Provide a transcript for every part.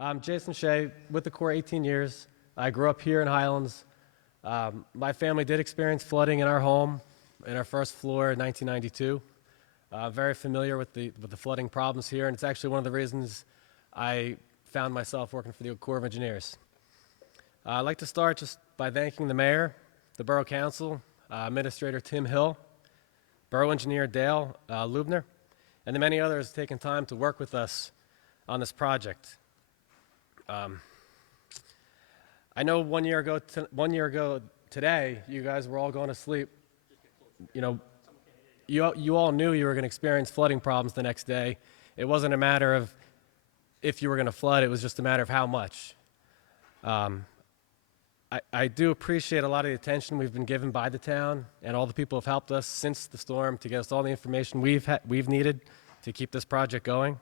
I'm Jason Shea with the Corps 18 years. I grew up here in Highlands. My family did experience flooding in our home in our first floor in 1992. Very familiar with the flooding problems here, and it's actually one of the reasons I found myself working for the Corps of Engineers. I'd like to start just by thanking the mayor, the Borough Council, Administrator Tim Hill, Borough Engineer Dale Lubner, and the many others taking time to work with us on this project. I know 1 year ago today, you guys were all going to sleep. You know, you all knew you were going to experience flooding problems the next day. It wasn't a matter of if you were going to flood, it was just a matter of how much. I do appreciate a lot of the attention we've been given by the town, and all the people who have helped us since the storm to get us all the information we've needed to keep this project going.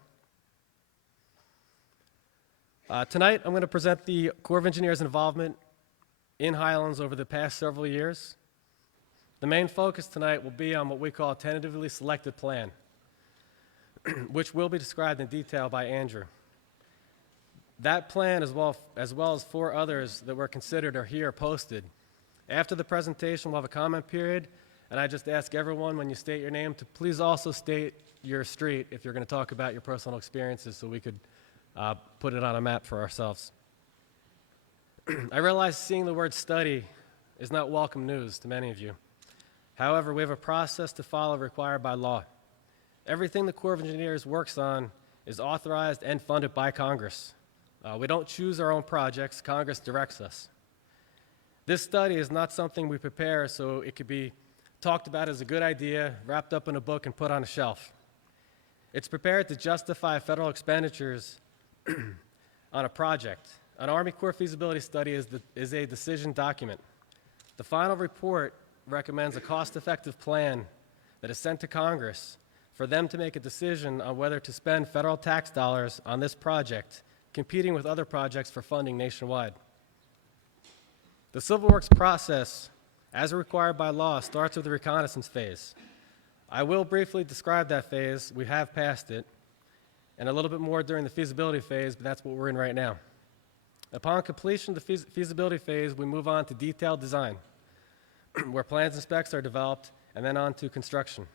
Tonight, I'm going to present the Corps of Engineers' involvement in Highlands over the past several years. The main focus tonight will be on what we call a tentatively selected plan, which will be described in detail by Andrew. That plan, as well as 4 others that were considered, are here posted. After the presentation, we'll have a comment period, and I just ask everyone, when you state your name, to please also state your street if you're going to talk about your personal experiences, so we could put it on a map for ourselves. I realize seeing the word study is not welcome news to many of you. However, we have a process to follow required by law. Everything the Corps of Engineers works on is authorized and funded by Congress. We don't choose our own projects. Congress directs us. This study is not something we prepare so it could be talked about as a good idea, wrapped up in a book, and put on a shelf. It's prepared to justify federal expenditures on a project. An Army Corps feasibility study is a decision document. The final report recommends a cost-effective plan that is sent to Congress for them to make a decision on whether to spend federal tax dollars on this project, competing with other projects for funding nationwide. The Civil Works process, as required by law, starts with the reconnaissance phase. I will briefly describe that phase. We have passed it, and a little bit more during the feasibility phase, but that's what we're in right now. Upon completion of the feasibility phase, we move on to detailed design, where plans and specs are developed, and then on to construction.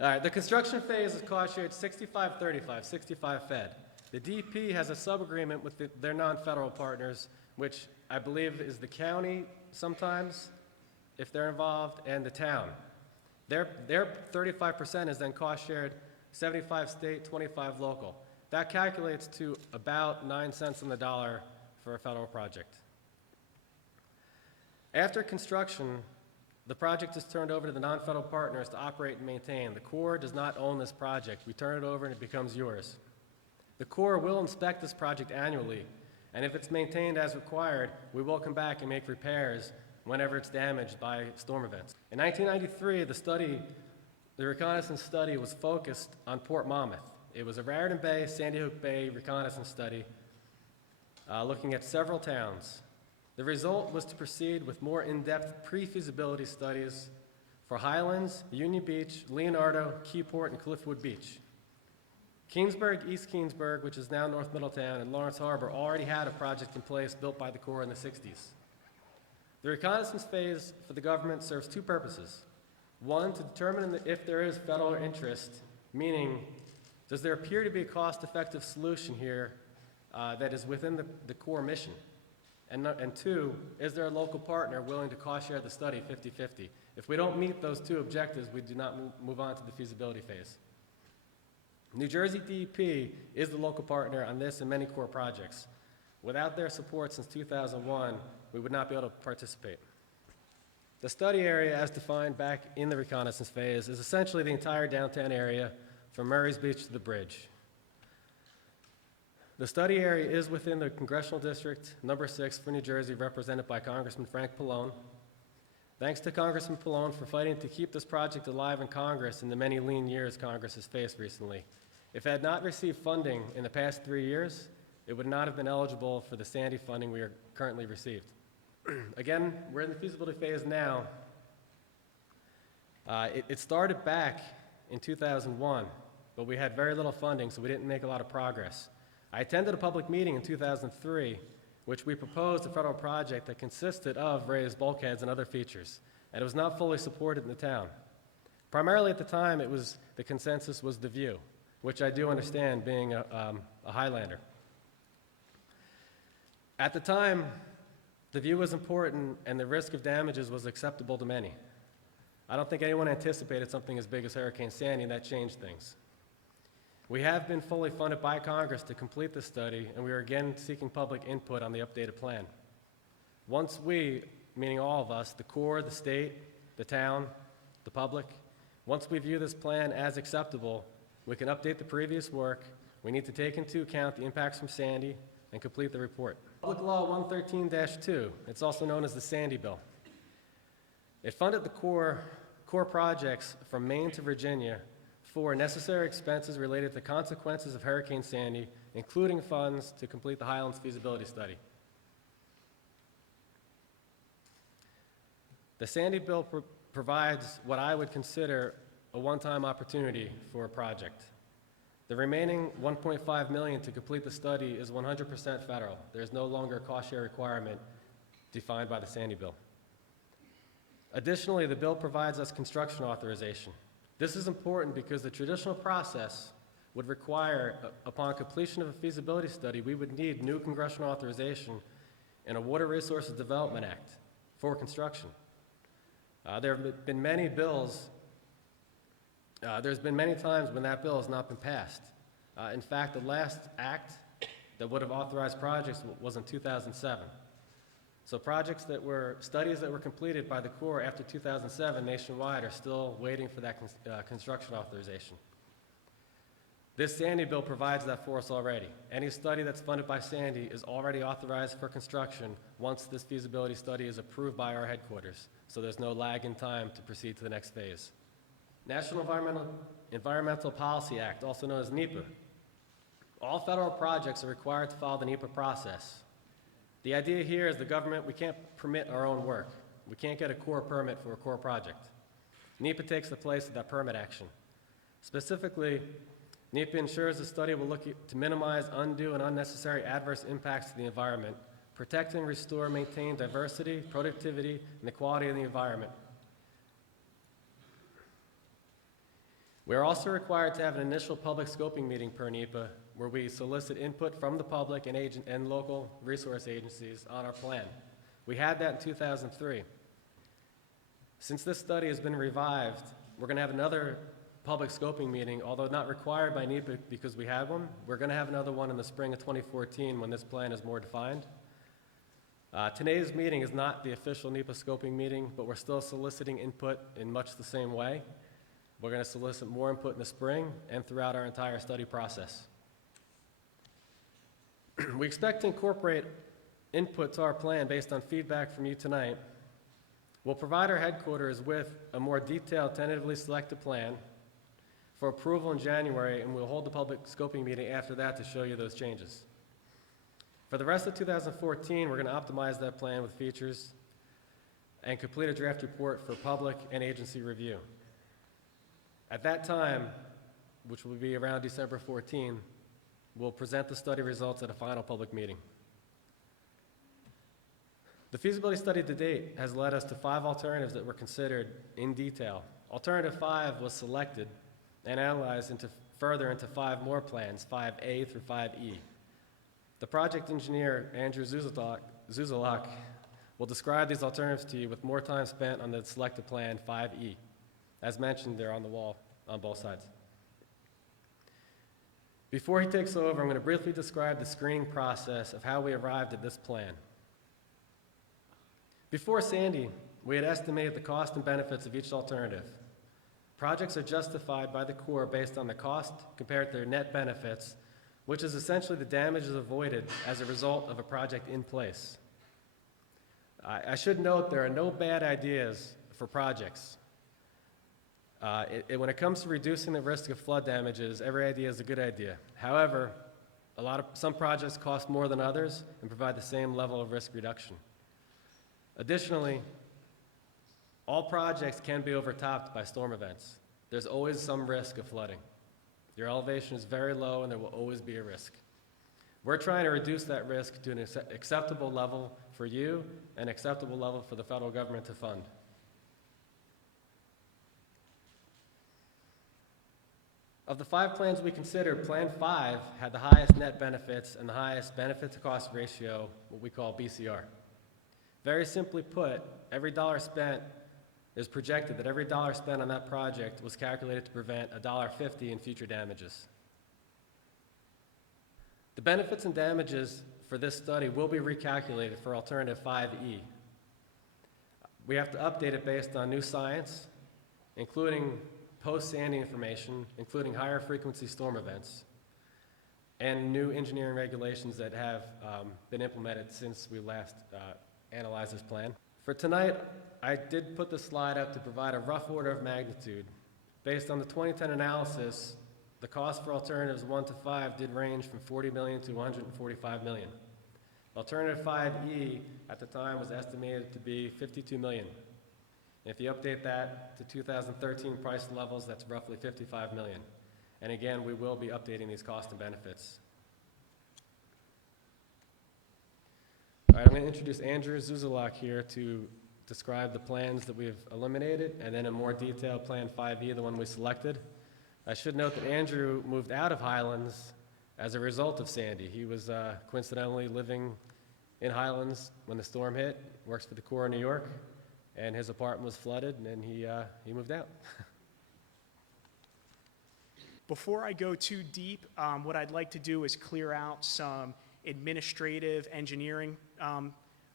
All right, the construction phase is cost shared 65-35, 65 Fed. The DP has a sub-agreement with their non-federal partners, which I believe is the county sometimes, if they're involved, and the town. Their 35% is then cost shared 75 state, 25 local. That calculates to about 9 cents on the dollar for a federal project. After construction, the project is turned over to the non-federal partners to operate and maintain. The Corps does not own this project. We turn it over and it becomes yours. The Corps will inspect this project annually, and if it's maintained as required, we will come back and make repairs whenever it's damaged by storm events. In 1993, the reconnaissance study was focused on Port Monmouth. It was a Raritan Bay, Sandy Hook Bay reconnaissance study looking at several towns. The result was to proceed with more in-depth pre-feasibility studies for Highlands, Union Beach, Leonardo, Keyport, and Cliffwood Beach. Keansburg, East Keansburg, which is now North Middletown, and Lawrence Harbor already had a project in place built by the Corps in the 60s. The reconnaissance phase for the government serves 2 purposes. One, to determine if there is federal interest, meaning, does there appear to be a cost-effective solution here that is within the Corps mission? And 2, is there a local partner willing to cost-share the study 50-50? If we don't meet those 2 objectives, we do not move on to the feasibility phase. New Jersey DEP is the local partner on this and many Corps projects. Without their support since 2001, we would not be able to participate. The study area, as defined back in the reconnaissance phase, is essentially the entire downtown area from Murray's Beach to the bridge. The study area is within the Congressional District number 6 for New Jersey, represented by Congressman Frank Pallone. Thanks to Congressman Pallone for fighting to keep this project alive in Congress in the many lean years Congress has faced recently. If it had not received funding in the past 3 years, it would not have been eligible for the Sandy funding we are currently received. Again, we're in the feasibility phase now. It started back in 2001, but we had very little funding, so we didn't make a lot of progress. I attended a public meeting in 2003, which we proposed a federal project that consisted of raised bulkheads and other features, and it was not fully supported in the town. Primarily at the time, the consensus was the view, which I do understand being a Highlander. At the time, the view was important and the risk of damages was acceptable to many. I don't think anyone anticipated something as big as Hurricane Sandy, and that changed things. We have been fully funded by Congress to complete this study, and we are again seeking public input on the updated plan. Once we, meaning all of us, the Corps, the state, the town, the public, once we view this plan as acceptable, we can update the previous work. We need to take into account the impacts from Sandy and complete the report. Public Law 113-2, it's also known as the Sandy Bill. It funded the Corps projects from Maine to Virginia for necessary expenses related to the consequences of Hurricane Sandy, including funds to complete the Highlands feasibility study. The Sandy Bill provides what I would consider a one-time opportunity for a project. The remaining $1.5 million to complete the study is 100% federal. There's no longer a cost share requirement defined by the Sandy Bill. Additionally, the bill provides us construction authorization. This is important because the traditional process would require, upon completion of a feasibility study, we would need new congressional authorization in a Water Resources Development Act for construction. There have been many bills. There's been many times when that bill has not been passed. In fact, the last act that would have authorized projects was in 2007. So studies that were completed by the Corps after 2007 nationwide are still waiting for that construction authorization. This Sandy Bill provides that for us already. Any study that's funded by Sandy is already authorized for construction once this feasibility study is approved by our headquarters, so there's no lag in time to proceed to the next phase. National Environmental Policy Act, also known as NEPA. All federal projects are required to follow the NEPA process. The idea here is the government, we can't permit our own work. We can't get a Corps permit for a Corps project. NEPA takes the place of that permit action. Specifically, NEPA ensures the study will look to minimize undue and unnecessary adverse impacts to the environment, protect and restore, maintain diversity, productivity, and the quality of the environment. We are also required to have an initial public scoping meeting per NEPA where we solicit input from the public and local resource agencies on our plan. We had that in 2003. Since this study has been revived, we're going to have another public scoping meeting, although not required by NEPA because we had one. We're going to have another one in the spring of 2014 when this plan is more defined. Today's meeting is not the official NEPA scoping meeting, but we're still soliciting input in much the same way. We're going to solicit more input in the spring and throughout our entire study process. We expect to incorporate input to our plan based on feedback from you tonight. We'll provide our headquarters with a more detailed, tentatively selected plan for approval in January, and we'll hold the public scoping meeting after that to show you those changes. For the rest of 2014, we're going to optimize that plan with features and complete a draft report for public and agency review. At that time, which will be around December 14, we'll present the study results at a final public meeting. The feasibility study to date has led us to 5 alternatives that were considered in detail. Alternative 5 was selected and analyzed further into 5 more plans, 5A through 5E. The project engineer, Andrew Zuzalak, will describe these alternatives to you with more time spent on the selected plan, 5E. As mentioned, they're on the wall on both sides. Before he takes over, I'm going to briefly describe the screening process of how we arrived at this plan. Before Sandy, we had estimated the cost and benefits of each alternative. Projects are justified by the Corps based on the cost compared to their net benefits, which is essentially the damages avoided as a result of a project in place. I should note there are no bad ideas for projects. When it comes to reducing the risk of flood damages, every idea is a good idea. However, some projects cost more than others and provide the same level of risk reduction. Additionally, all projects can be overtopped by storm events. There's always some risk of flooding. Your elevation is very low and there will always be a risk. We're trying to reduce that risk to an acceptable level for you and acceptable level for the federal government to fund. Of the 5 plans we considered, Plan 5 had the highest net benefits and the highest benefit to cost ratio, what we call BCR. Very simply put, every dollar spent is projected that every dollar spent on that project was calculated to prevent $1.50 in future damages. The benefits and damages for this study will be recalculated for alternative 5E. We have to update it based on new science, including post-Sandy information, including higher frequency storm events, and new engineering regulations that have been implemented since we last analyzed this plan. For tonight, I did put the slide up to provide a rough order of magnitude. Based on the 2010 analysis, the cost for alternatives 1 to 5 did range from $40 million to $145 million. Alternative 5E at the time was estimated to be $52 million. If you update that to 2013 price levels, that's roughly $55 million. And again, we will be updating these costs and benefits. All right, I'm going to introduce Andrew Zuzulak here to describe the plans that we've eliminated, and then in more detail, Plan 5E, the one we selected. I should note that Andrew moved out of Highlands as a result of Sandy. He was coincidentally living in Highlands when the storm hit, works for the Corps of New York, and his apartment was flooded, and he moved out. Before I go too deep, what I'd like to do is clear out some administrative engineering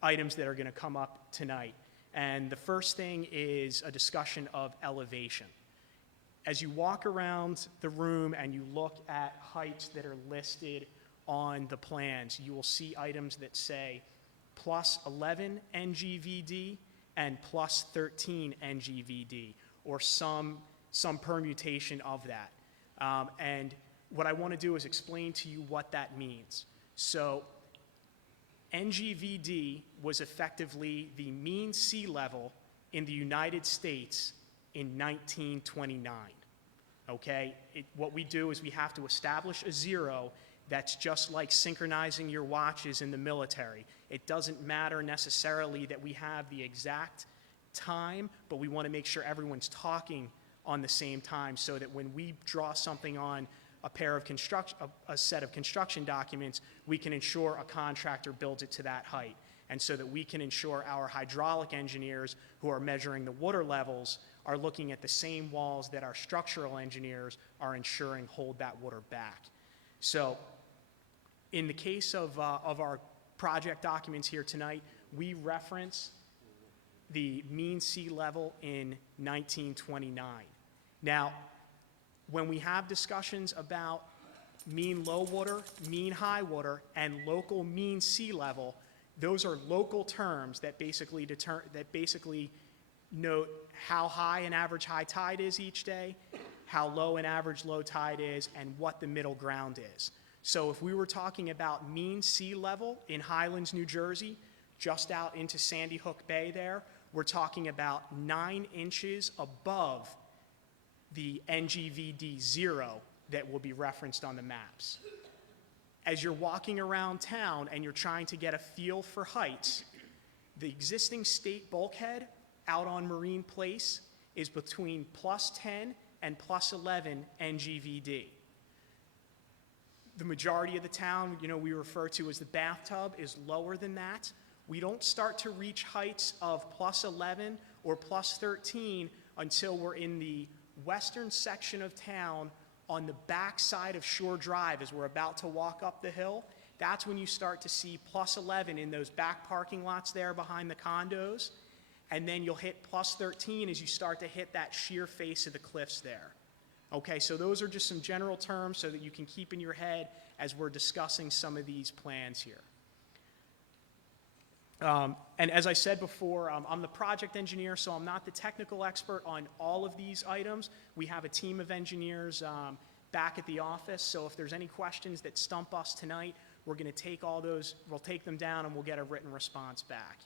items that are going to come up tonight. And the first thing is a discussion of elevation. As you walk around the room and you look at heights that are listed on the plans, you will see items that say plus 11 NGVD and plus 13 NGVD, or some permutation of that. And what I want to do is explain to you what that means. So NGVD was effectively the mean sea level in the United States in 1929, okay? What we do is we have to establish a zero that's just like synchronizing your watches in the military. It doesn't matter necessarily that we have the exact time, but we want to make sure everyone's talking on the same time so that when we draw something on a set of construction documents, we can ensure a contractor builds it to that height. And so that we can ensure our hydraulic engineers who are measuring the water levels are looking at the same walls that our structural engineers are ensuring hold that water back. So in the case of our project documents here tonight, we reference the mean sea level in 1929. Now, when we have discussions about mean low water, mean high water, and local mean sea level, those are local terms that basically note how high an average high tide is each day, how low an average low tide is, and what the middle ground is. So if we were talking about mean sea level in Highlands, New Jersey, just out into Sandy Hook Bay there, we're talking about 9 inches above the NGVD 0 that will be referenced on the maps. As you're walking around town and you're trying to get a feel for heights, the existing state bulkhead out on Marine Place is between plus 10 and plus 11 NGVD. The majority of the town, we refer to as the bathtub, is lower than that. We don't start to reach heights of plus 11 or plus 13 until we're in the western section of town on the back side of Shore Drive as we're about to walk up the hill. That's when you start to see plus 11 in those back parking lots there behind the condos. And then you'll hit plus 13 as you start to hit that sheer face of the cliffs there. Okay, so those are just some general terms so that you can keep in your head as we're discussing some of these plans here. And as I said before, I'm the project engineer, so I'm not the technical expert on all of these items. We have a team of engineers back at the office, so if there's any questions that stump us tonight, we're going to take all those, we'll take them down and we'll get a written response back.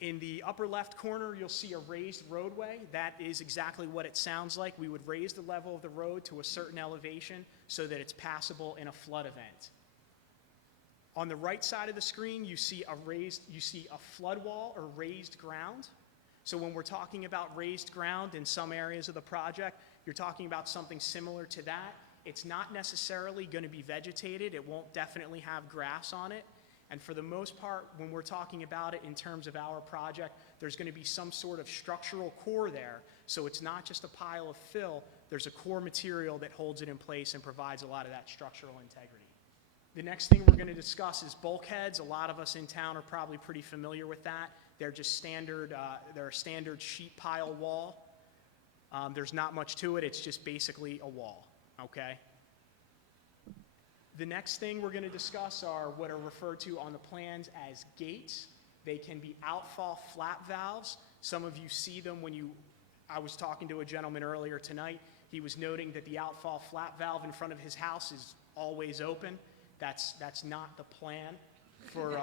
In the upper left corner, you'll see a raised roadway. That is exactly what it sounds like. We would raise the level of the road to a certain elevation so that it's passable in a flood event. On the right side of the screen, you see a flood wall or raised ground. So when we're talking about raised ground in some areas of the project, you're talking about something similar to that. It's not necessarily going to be vegetated. It won't definitely have grass on it. And for the most part, when we're talking about it in terms of our project, there's going to be some sort of structural core there. So it's not just a pile of fill. There's a core material that holds it in place and provides a lot of that structural integrity. The next thing we're going to discuss is bulkheads. A lot of us in town are probably pretty familiar with that. They're just standard, they're a standard sheet pile wall. There's not much to it. It's just basically a wall, okay? The next thing we're going to discuss are what are referred to on the plans as gates. They can be outfall flap valves. Some of you see them I was talking to a gentleman earlier tonight. He was noting that the outfall flap valve in front of his house is always open. That's not the plan for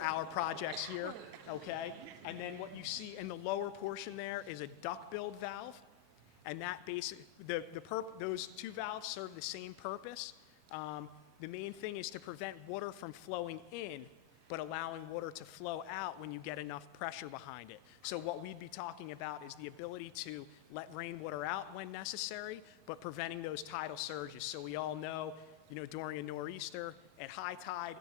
our projects here, okay? And then what you see in the lower portion there is a duct build valve, and that those two valves serve the same purpose. The main thing is to prevent water from flowing in, but allowing water to flow out when you get enough pressure behind it. So what we'd be talking about is the ability to let rainwater out when necessary, but preventing those tidal surges. So we all know, during a nor'easter, at high tide,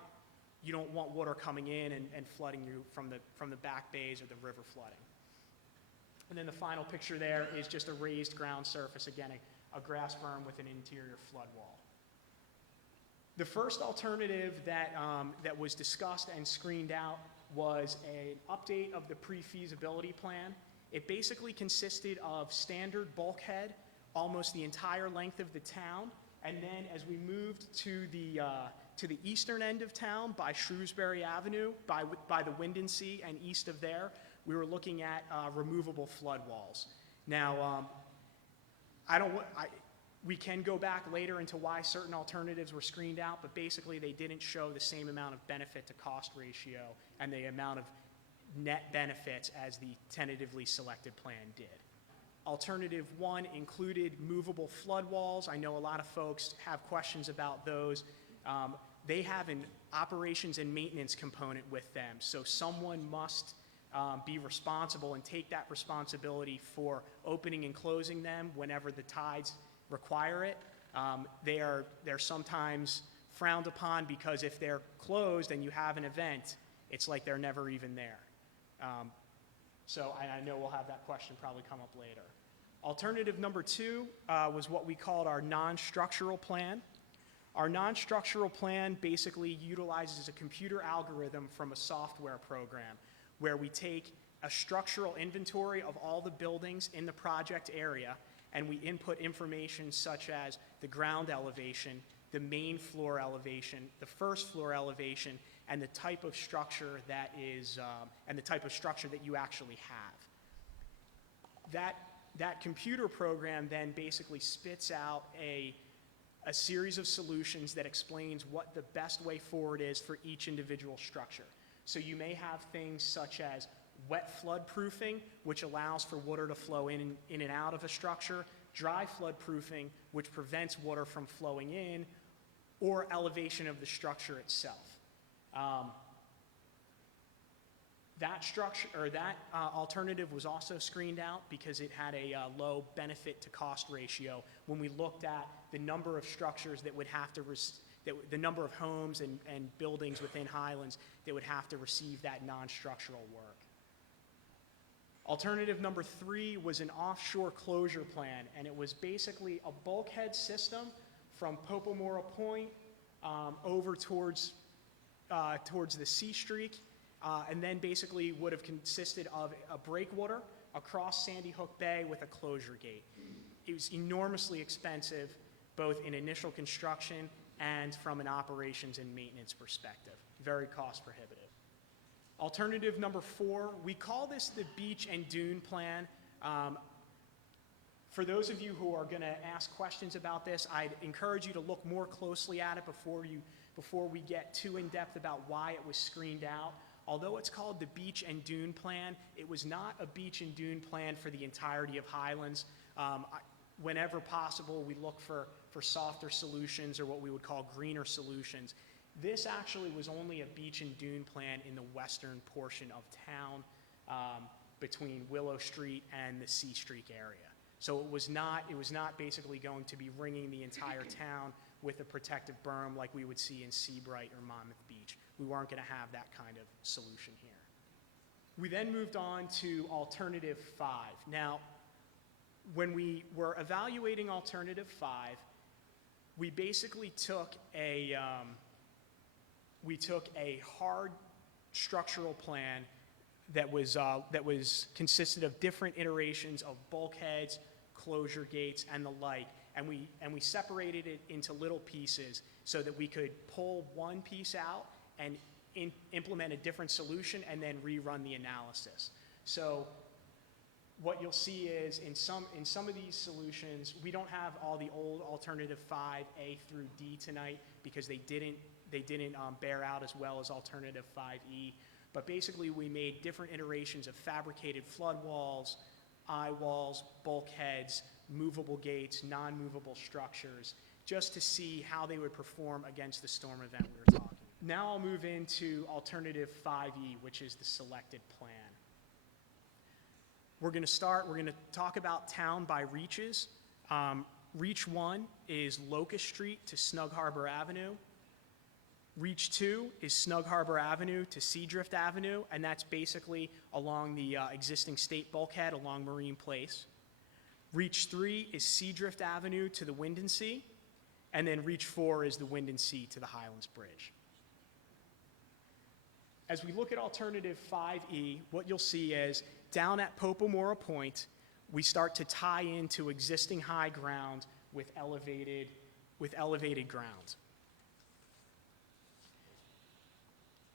you don't want water coming in and flooding you from the back bays or the river flooding. And then the final picture there is just a raised ground surface, again, a grass berm with an interior flood wall. The first alternative that was discussed and screened out was an update of the pre-feasibility plan. It basically consisted of standard bulkhead, almost the entire length of the town, and then as we moved to the eastern end of town by Shrewsbury Avenue, by the Windansea and east of there, we were looking at removable flood walls. Now, we can go back later into why certain alternatives were screened out, but basically they didn't show the same amount of benefit to cost ratio and the amount of net benefits as the tentatively selected plan did. Alternative 1 included movable flood walls. I know a lot of folks have questions about those. They have an operations and maintenance component with them, so someone must be responsible and take that responsibility for opening and closing them whenever the tides require it. They're sometimes frowned upon because if they're closed and you have an event, it's like they're never even there. So I know we'll have that question probably come up later. Alternative number 2 was what we called our non-structural plan. Our non-structural plan basically utilizes a computer algorithm from a software program where we take a structural inventory of all the buildings in the project area and we input information such as the ground elevation, the main floor elevation, the first floor elevation, and the type of structure that you actually have. That computer program then basically spits out a series of solutions that explains what the best way forward is for each individual structure. So you may have things such as wet flood proofing, which allows for water to flow in and out of a structure, dry flood proofing, which prevents water from flowing in, or elevation of the structure itself. That alternative was also screened out because it had a low benefit to cost ratio when we looked at the number of structures that would have to the number of homes and buildings within Highlands that would have to receive that non-structural work. Alternative number 3 was an offshore closure plan, and it was basically a bulkhead system from Popomora Point over towards the sea streak, and then basically would have consisted of a breakwater across Sandy Hook Bay with a closure gate. It was enormously expensive, both in initial construction and from an operations and maintenance perspective. Very cost prohibitive. Alternative number 4, we call this the beach and dune plan. For those of you who are going to ask questions about this, I'd encourage you to look more closely at it before we get too in-depth about why it was screened out. Although it's called the beach and dune plan, it was not a beach and dune plan for the entirety of Highlands. Whenever possible, we look for softer solutions or what we would call greener solutions. This actually was only a beach and dune plan in the western portion of town, between Willow Street and the C Street area. So it was not basically going to be ringing the entire town with a protective berm like we would see in Seabright or Monmouth Beach. We weren't going to have that kind of solution here. We then moved on to Alternative 5. Now, when we were evaluating Alternative 5, we basically took a hard structural plan that was consisted of different iterations of bulkheads, closure gates, and the like, and we separated it into little pieces so that we could pull one piece out and implement a different solution and then rerun the analysis. So what you'll see is in some of these solutions, we don't have all the old Alternative 5A through D tonight because they didn't bear out as well as Alternative 5E. But basically, we made different iterations of fabricated flood walls, eye walls, bulkheads, movable gates, non-movable structures, just to see how they would perform against the storm event we were talking. Now I'll move into Alternative 5E, which is the selected plan. We're going to talk about town by reaches. Reach 1 is Locust Street to Snug Harbor Avenue. Reach 2 is Snug Harbor Avenue to Seadrift Avenue, and that's basically along the existing state bulkhead along Marine Place. Reach 3 is Seadrift Avenue to the Wind and Sea, and then Reach 4 is the Wind and Sea to the Highlands Bridge. As we look at Alternative 5E, what you'll see is down at Popomora Point, we start to tie into existing high ground with elevated ground.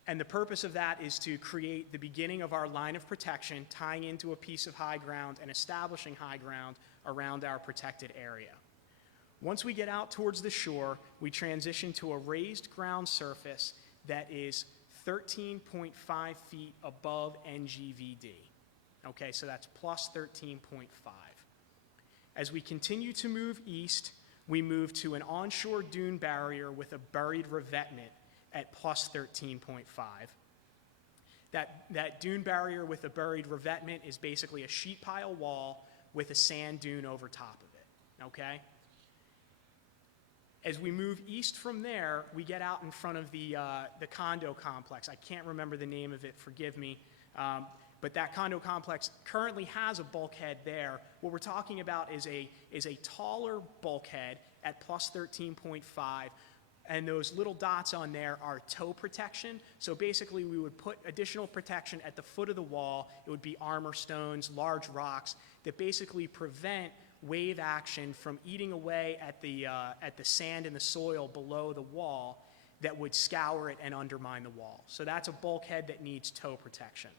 And the purpose of that is to create the beginning of our line of protection, tying into a piece of high ground and establishing high ground around our protected area. Once we get out towards the shore, we transition to a raised ground surface that is 13.5 feet above NGVD. Okay, so that's plus 13.5. As we continue to move east, we move to an onshore dune barrier with a buried revetment at plus 13.5. That dune barrier with a buried revetment is basically a sheet pile wall with a sand dune over top of it, okay? As we move east from there, we get out in front of the condo complex. I can't remember the name of it, forgive me, but that condo complex currently has a bulkhead there. What we're talking about is a taller bulkhead at plus 13.5, and those little dots on there are toe protection. So basically, we would put additional protection at the foot of the wall. It would be armor stones, large rocks that basically prevent wave action from eating away at the sand and the soil below the wall that would scour it and undermine the wall. So that's a bulkhead that needs toe protection.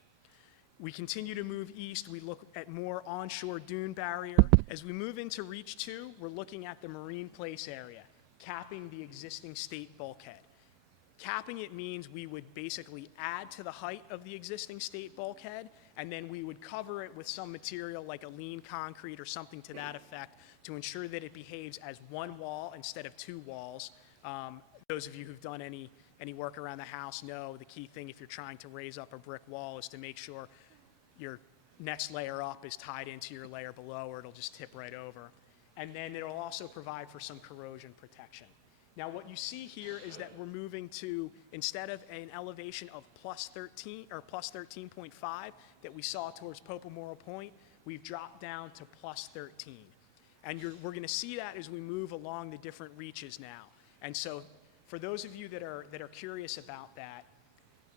We continue to move east. We look at more onshore dune barrier. As we move into Reach 2, we're looking at the Marine Place area, capping the existing state bulkhead. Capping it means we would basically add to the height of the existing state bulkhead, and then we would cover it with some material like a lean concrete or something to that effect to ensure that it behaves as one wall instead of two walls. Those of you who've done any work around the house know the key thing if you're trying to raise up a brick wall is to make sure your next layer up is tied into your layer below, or it'll just tip right over. And then it'll also provide for some corrosion protection. Now what you see here is that we're moving to, instead of an elevation of plus 13 or plus 13.5 that we saw towards Popomora Point, we've dropped down to plus 13. And we're going to see that as we move along the different reaches now. And so for those of you that are curious about that,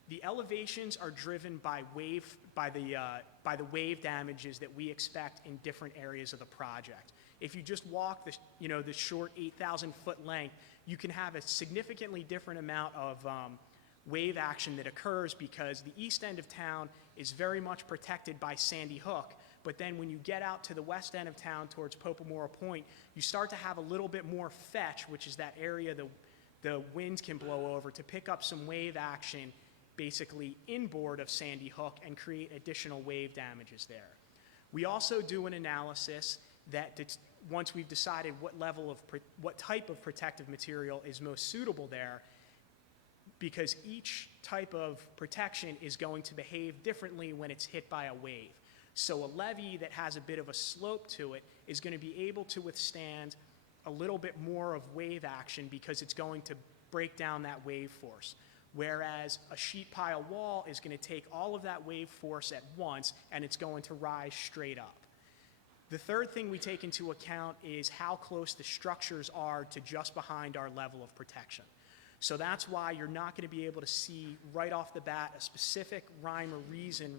the elevations are driven by the wave damages that we expect in different areas of the project. If you just walk the short 8,000 foot length, you can have a significantly different amount of wave action that occurs because the east end of town is very much protected by Sandy Hook. But then when you get out to the west end of town towards Popomora Point, you start to have a little bit more fetch, which is that area the wind can blow over to pick up some wave action basically inboard of Sandy Hook and create additional wave damages there. We also do an analysis that once we've decided what type of protective material is most suitable there, because each type of protection is going to behave differently when it's hit by a wave. So a levee that has a bit of a slope to it is going to be able to withstand a little bit more of wave action because it's going to break down that wave force. Whereas a sheet pile wall is going to take all of that wave force at once and it's going to rise straight up. The third thing we take into account is how close the structures are to just behind our level of protection. So that's why you're not going to be able to see right off the bat a specific rhyme or reason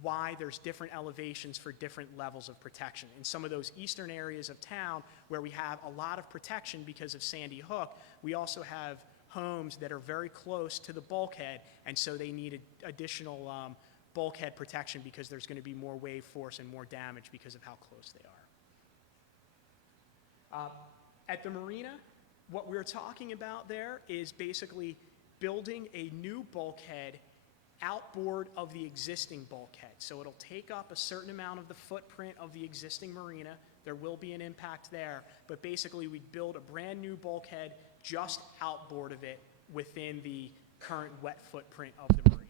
why there's different elevations for different levels of protection. In some of those eastern areas of town where we have a lot of protection because of Sandy Hook, we also have homes that are very close to the bulkhead, and so they need additional bulkhead protection because there's going to be more wave force and more damage because of how close they are. At the marina, what we're talking about there is basically building a new bulkhead outboard of the existing bulkhead. So it'll take up a certain amount of the footprint of the existing marina. There will be an impact there, but basically we'd build a brand new bulkhead just outboard of it within the current wet footprint of the marina.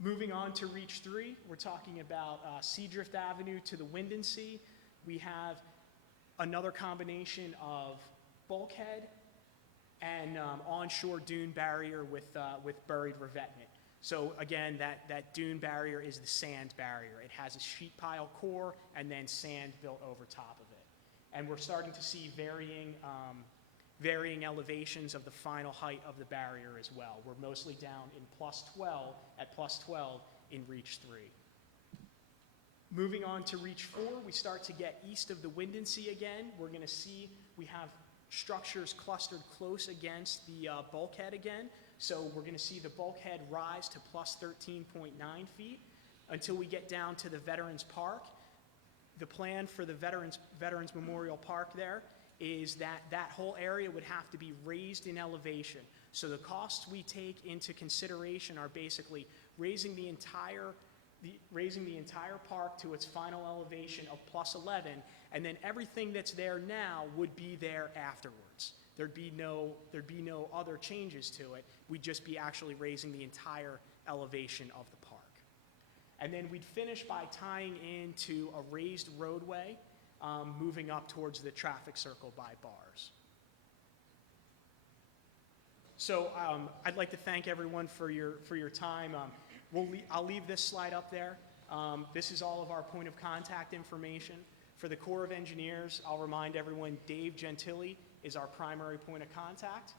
Moving on to Reach 3, we're talking about Seadrift Avenue to the Winden Sea. We have another combination of bulkhead and onshore dune barrier with buried revetment. So again, that dune barrier is the sand barrier. It has a sheet pile core and then sand built over top of it. And we're starting to see varying elevations of the final height of the barrier as well. We're mostly down in +12, at +12 in Reach 3. Moving on to Reach 4, we start to get east of the Winden Sea again. We're going to see we have structures clustered close against the bulkhead again. So we're going to see the bulkhead rise to +13.9 feet until we get down to the Veterans Park. The plan for the Veterans Memorial Park there is that whole area would have to be raised in elevation. So the costs we take into consideration are basically raising the entire park to its final elevation of +11, and then everything that's there now would be there afterwards. There'd be no other changes to it. We'd just be actually raising the entire elevation of the park. And then we'd finish by tying into a raised roadway, moving up towards the traffic circle by bars. So I'd like to thank everyone for your time. I'll leave this slide up there. This is all of our point of contact information. For the Corps of Engineers, I'll remind everyone Dave Gentili is our primary point of contact.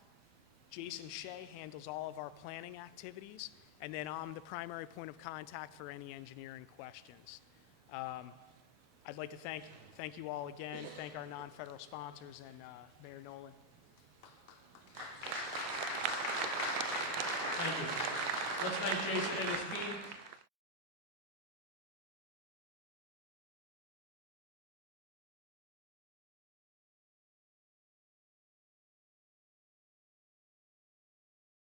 Jason Shea handles all of our planning activities, and then I'm the primary point of contact for any engineering questions. I'd like to thank you all again, thank our non-federal sponsors, and Mayor Nolan. Thank you. Let's thank Jason and his team.